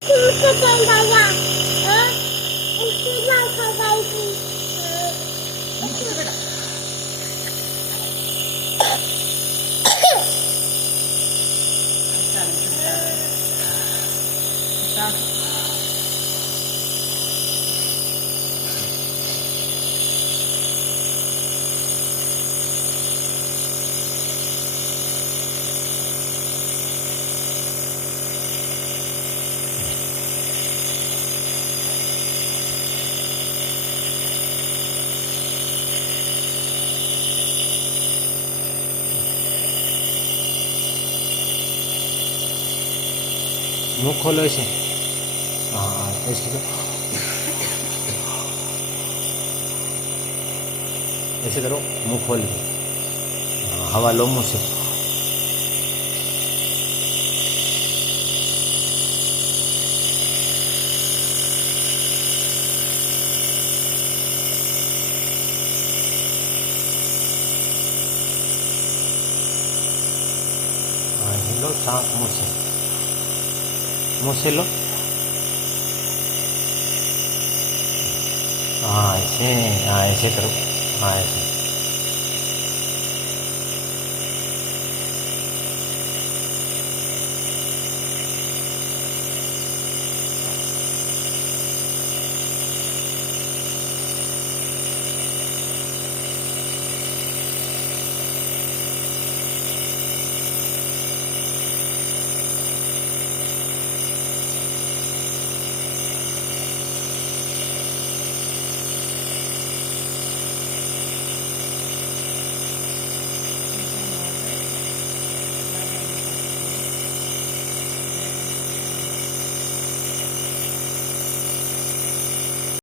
Kita tendaya. Istilah kata itu. मुंह खोलो इसे। हाँ ऐसे ऐसे करो, मुंह खोल दो। हाँ, हवा लो मुंह से। हाँ लो सांस मुंह से लो। हाँ ऐसे करो। हाँ ऐसे।